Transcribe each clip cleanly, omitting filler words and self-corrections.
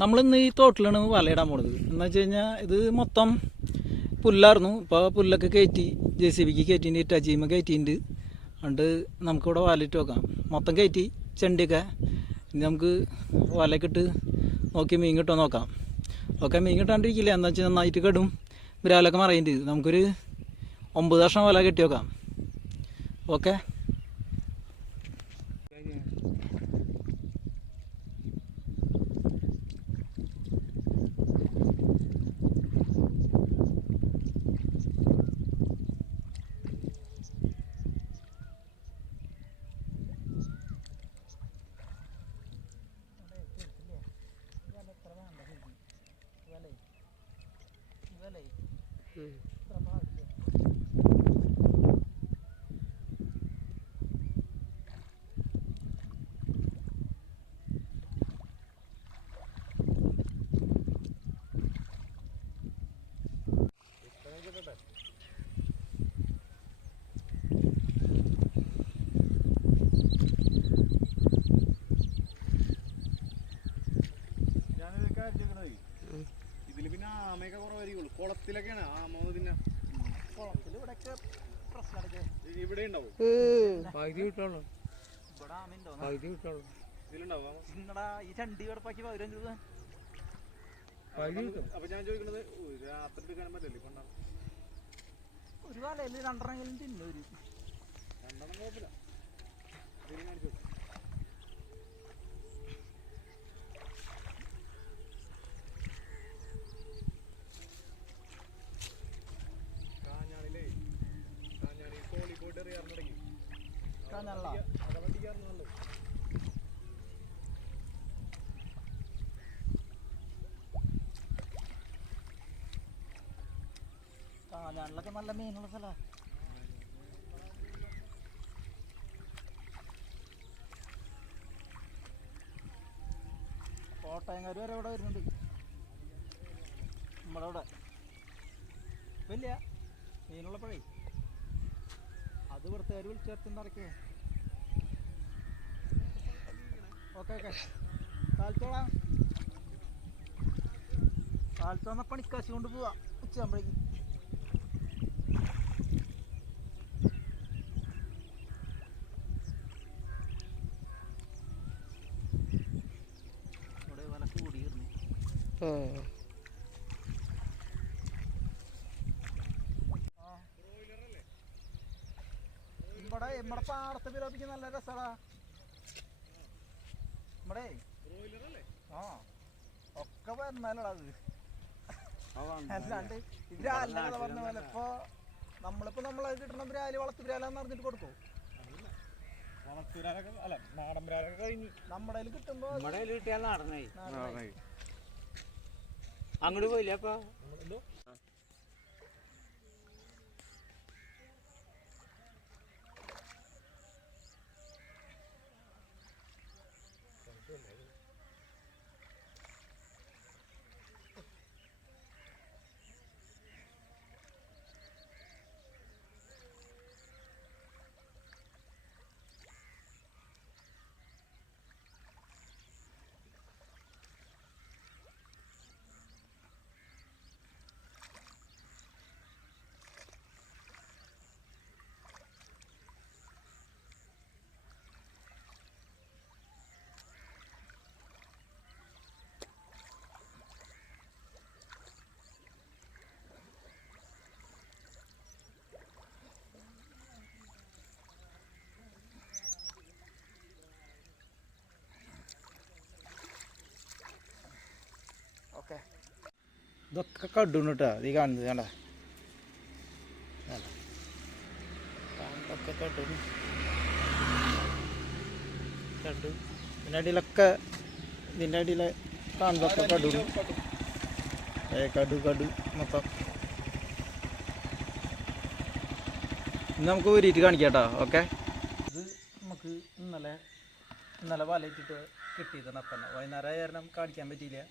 നമ്മളിന്ന് ഈ തോട്ടിലാണ് വലയിടാൻ പോണത്. എന്ന് വെച്ച് കഴിഞ്ഞാൽ ഇത് മൊത്തം പുല്ലായിരുന്നു. ഇപ്പോൾ പുല്ലൊക്കെ കയറ്റി JCB കയറ്റിൻ്റെ ടജീമ കയറ്റിയിട്ടുണ്ട്. അതുകൊണ്ട് നമുക്കിവിടെ വലയിട്ട് വെക്കാം. മൊത്തം കയറ്റി ചെണ്ടിയൊക്കെ. ഇനി നമുക്ക് വലയൊക്കെ ഇട്ട് നോക്കി മീൻ കിട്ടുമോ നോക്കാം. ഓക്കെ, മീൻ കിട്ടാണ്ടിരിക്കില്ല. എന്താ വെച്ചാൽ നന്നായിട്ട് കെടും, വിരാലൊക്കെ മറിയുന്നുണ്ട്. നമുക്കൊരു 9 വർഷം വല കെട്ടി വെക്കാം. ഓക്കെ, ഇതില് പിന്നെ ആമയൊക്കെ കുറവായിരിക്കുള്ളൂ. കുളത്തിലൊക്കെയാണ് ആമ. പിന്നെ കുളത്തിൽ ഇവിടെയൊക്കെ ഇവിടെ ഉണ്ടാവും. ഈ ചണ്ടി കിടപ്പാക്കി 15 രൂപ. അപ്പൊ ഞാൻ ചോദിക്കണത് രാത്രി എടുക്കാൻ പറ്റില്ലേ? കൊണ്ടാണ് ഒരു കാലയിൽ 2 തിന്നു. ഒരു 2 കുഴപ്പമില്ല. കാണിച്ചു കാഞ്ഞാണിലൊക്കെ നല്ല മീനുള്ള സ്ഥലമാണ്. കോട്ടയംകാർ വരെ ഇവിടെ വരുന്നുണ്ട്. നമ്മുടെ ഇവിടെ വലിയ മീനുള്ളപ്പോഴേ അത് ഇവിടുത്തുകാർ വിളിച്ചേർത്തുന്നറക്കേ. Okay okay, കാലത്തോളാം. കാലത്ത് വന്നാൽ പണിക്കാശി കൊണ്ട് പോവാം ഉച്ചയാകുമ്പോഴേക്കും. ഇവിടെ വല കൂടിയിരുന്നു. നമ്മുടെ പാടത്ത് വിലോപിക്ക് നല്ല രസമാ. നമ്മുടെ ആ ഒക്കെ വരുന്നാലടാ അത്. അല്ലാണ്ട് ബ്രാലിന്റെ കഥ പറഞ്ഞ പോലെ ഇപ്പൊ നമ്മളെ കിട്ടണ ബ്രാല് വളർത്തു ബ്രാലാന്ന് പറഞ്ഞിട്ട് കൊടുക്കും. നമ്മുടെ കിട്ടുമ്പോ കിട്ടിയാൽ നടനായി അങ്ങോട്ട് പോയില്ലേ? അപ്പൊ ഇതൊക്കെ കടുന്നു കേട്ടോ. ഈ കാണുന്നത് കണ്ട ഇതൊക്കെ കടുന്നു. കടു ഇതിൻ്റെ അടിയിലൊക്കെ ഇതിൻ്റെ അടിയിൽ കാണുന്നതൊക്കെ കടുന്നു. കടു മൊത്തം. ഇന്ന് നമുക്ക് ഊരിയിട്ട് കാണിക്കാം കേട്ടോ. ഓക്കെ, ഇത് നമുക്ക് ഇന്നലെ വലയിട്ടിട്ട് കിട്ടിയതാണ്. അപ്പം വൈകുന്നേരം കാരണം കാണിക്കാൻ പറ്റിയില്ല.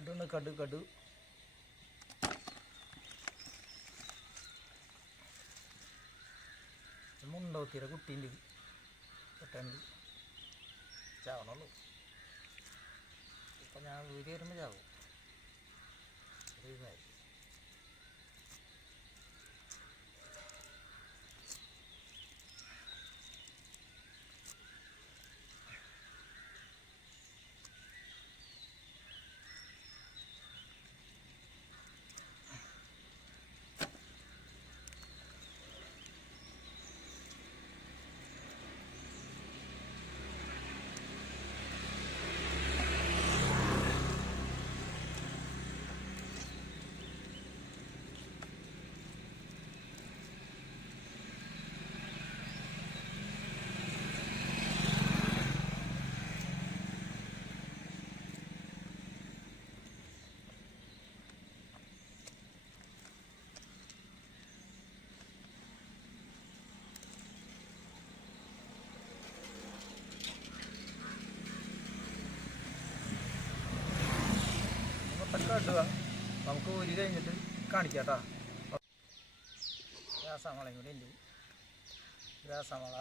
കടുണ്ട് കടു കടു മുണ്ടോത്തിര കുട്ടീൻ്റെ പെട്ടെന്ന് ചാവണുള്ളൂ. ഇപ്പം ഞാൻ വീട് വരുമ്പോൾ ചാവും. ഇതായി കടുക നമുക്ക് ഒരു കഴിഞ്ഞിട്ട് കാണിക്കാം കേട്ടോ. രാസവളയും കൂടി ഉണ്ട്. രാസവള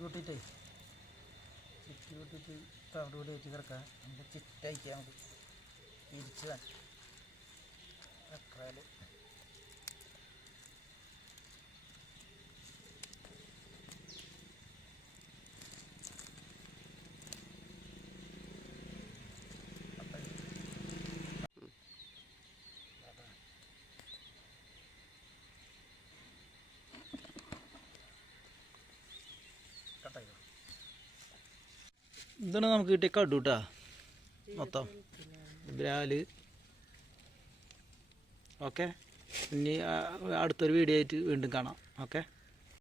കൂട്ടിയിട്ടേ കൂട്ടിയിട്ട് തവിട് കൂടി വെച്ച് കിടക്കാം. നമുക്ക് ചിറ്റയക്കാം. നമുക്ക് തിരിച്ച് വെക്കാൽ ഇതാണ് നമുക്ക് കിട്ടിയ കടു കേട്ടോ. മൊത്തം ബ്രാല്. ഓക്കെ, ഇനി അടുത്തൊരു വീഡിയോ ആയിട്ട് വീണ്ടും കാണാം. ഓക്കെ.